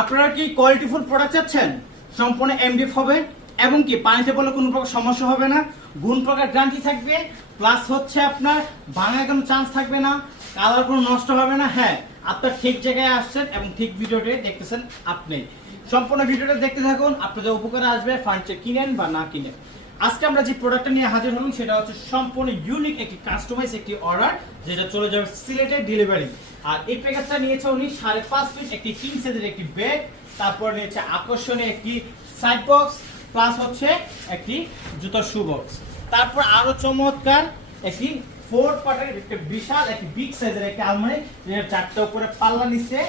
আপনারা কি quality full product চাচ্ছেন? সম্পূর্ণ এমডিএফ হবে, এবং কি পানিতে বলে কোনো প্রকার সমস্যা হবে না। গুণ প্রকার গ্যারান্টি থাকবে প্লাস হচ্ছে আপনার ভাঙার কোনো চান্স থাকবে না কালার কোনো নষ্ট হবে না হ্যাঁ আপনার ঠিক জায়গায় আসছেন এবং ঠিক ভিডিওটি দেখতেছেন আপনি। সম্পূর্ণ ভিডিওটা দেখতে থাকুন, আপনাদের উপকারে আসবে ফার্নিচার কিনেন বা না কিনেন। আজকে আমরা যে প্রোডাক্টটা নিয়ে হাজির হলাম সেটা হচ্ছে সম্পূর্ণ ইউনিক একটি কাস্টমাইজ একটি অর্ডার যেটা চলে যাবে সিলেটে ডেলিভারি আর এই প্যাকেজটা নিয়েছে উনি সাড়ে পাঁচ ফিট একটি কিং সাইজের একটি ব্যাগ তারপর নিয়েছে আকর্ষণীয় একটি সাইড বক্স প্লাস হচ্ছে একটি জুতার শু বক্স তারপর আরও চমৎকার একটি ফোর পার্টের একটি বিশাল, একটি বিগ সাইজের একটি আলমারি, যেটা চারটা উপরে পাল্লা নিচ্ছে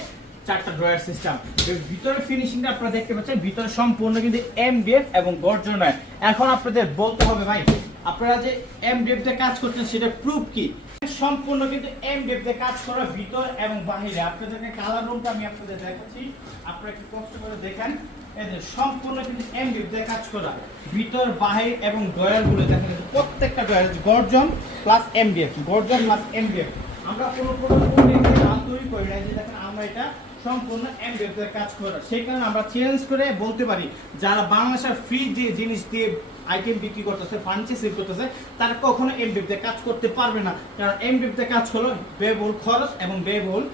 চারটা ড্রয়ার সিস্টেম ভিতরে ফিনিশিংটা আপনারা দেখতে পাচ্ছেন, ভিতরে সম্পূর্ণ কিন্তু এমডিএফ এবং এখন আপনাদের বলতে হবে ভাই, আপনারা যে কাজ করছেন, সেটা প্রুফ কি? সম্পূর্ণ কিন্তু কাজ করা ভিতর এবং বাহিরে। আপনাদেরকে কালার রুমটা আমি আপনাদের দেখাচ্ছি। আপনারা একটু কষ্ট করে দেখেন। সম্পূর্ণ কিন্তু দিয়ে কাজ করা। ভিতর, বাহির এবং দেখেন প্রত্যেকটা এমডিএফ আমরা তৈরি করি না এই যে দেখেন আমরা এটা সম্পূর্ণ এর কাজ করা। সেই কারণে আমরা চ্যালেঞ্জ করে বলতে পারি, যারা বাংলাদেশের ফ্রি যে জিনিস দিয়ে আইটেম বিক্রি করতেছে ফার্নিচার সেল করতেছে, তারা কখনো এমডিএফ দিয়ে কাজ করতে পারবে না। কারণ এমডিএফ দিয়ে কাজ হলো ব্যয়বহুল খরচ এবং ব্যয়বহুল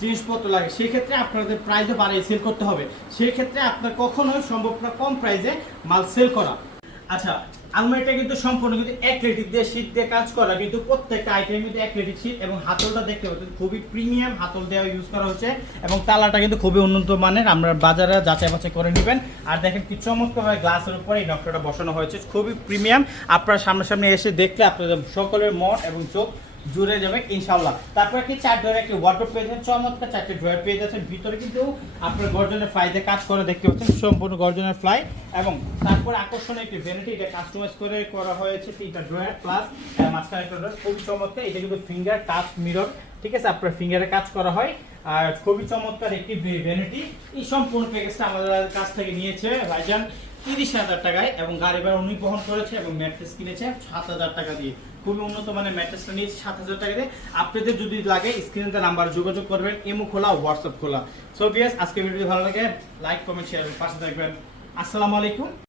জিনিসপত্র লাগে। সেই ক্ষেত্রে আপনাদের প্রাইসও বাড়িয়ে সেল করতে হবে। সেই ক্ষেত্রে আপনার কখনোই সম্ভব না কম প্রাইসে মাল সেল করা। আচ্ছা আলমারিটা কিন্তু সম্পূর্ণ কিন্তু অ্যাথলেটিক দিয়ে শীত দিয়ে কাজ করা, কিন্তু প্রত্যেকটা আইটেম কিন্তু অ্যাথলেটিক শীত এবং হাতলটা দেখতে পাচ্ছেন, খুবই প্রিমিয়াম হাতল দেওয়া ইউজ করা হচ্ছে এবং তালাটা কিন্তু খুবই উন্নত মানের, আমরা বাজারে যাচাই বাছাই করে নেবেন। আর দেখেন কি চমৎকারভাবে গ্লাসের উপরে এই নকশাটা বসানো হয়েছে, খুবই প্রিমিয়াম আপনারা সামনাসামনি এসে দেখলে আপনাদের সকলের মন এবং চোখ জুড়ে যাবে ইনশাল্লাহ তারপর কি চার ড্রয়ার, একটি ওয়ার্ডরোব পেয়ে চমৎকার চারটে ড্রয়ার পেয়ে যাচ্ছেন। ভিতরে কিন্তু আপনার গর্জনের ফ্লাইতে কাজ করে দেখতে পাচ্ছেন, সম্পূর্ণ গর্জনের ফ্লাই এবং তারপরে আকর্ষণীয় একটি ভ্যানিটি এটা কাস্টমাইজ করে করা হয়েছে তিনটা ড্রয়ার প্লাস মাঝখানে একটা ড্রয়ার। খুবই চমৎকার, এটা কিন্তু ফিঙ্গার টাচ মিরর ঠিক আছে? আপনার ফিঙ্গারে কাজ করা হয়। আর খুবই চমৎকার একটি ভ্যানিটি এই সম্পূর্ণ প্যাকেজটা আমাদের কাছ থেকে নিয়েছে ভাইজান। তিরিশ হাজার টাকায় এবং গাড়ি ভাড়া উনি বহন করেছে এবং ম্যাট্রেস কিনেছে সাত হাজার টাকা দিয়ে। খুবই উন্নত মানের ম্যাট্রেসটা নিয়েছে, সাত হাজার টাকা দিয়ে। আপনাদের যদি লাগে স্ক্রিনে নাম্বার যোগাযোগ করবেন এমও খোলা হোয়াটসঅ্যাপ খোলা। সো বিয়াস আজকে ভিডিওটি ভালো লাগে লাইক কমেন্ট শেয়ার পাশে থাকবেন। আসসালামু আলাইকুম।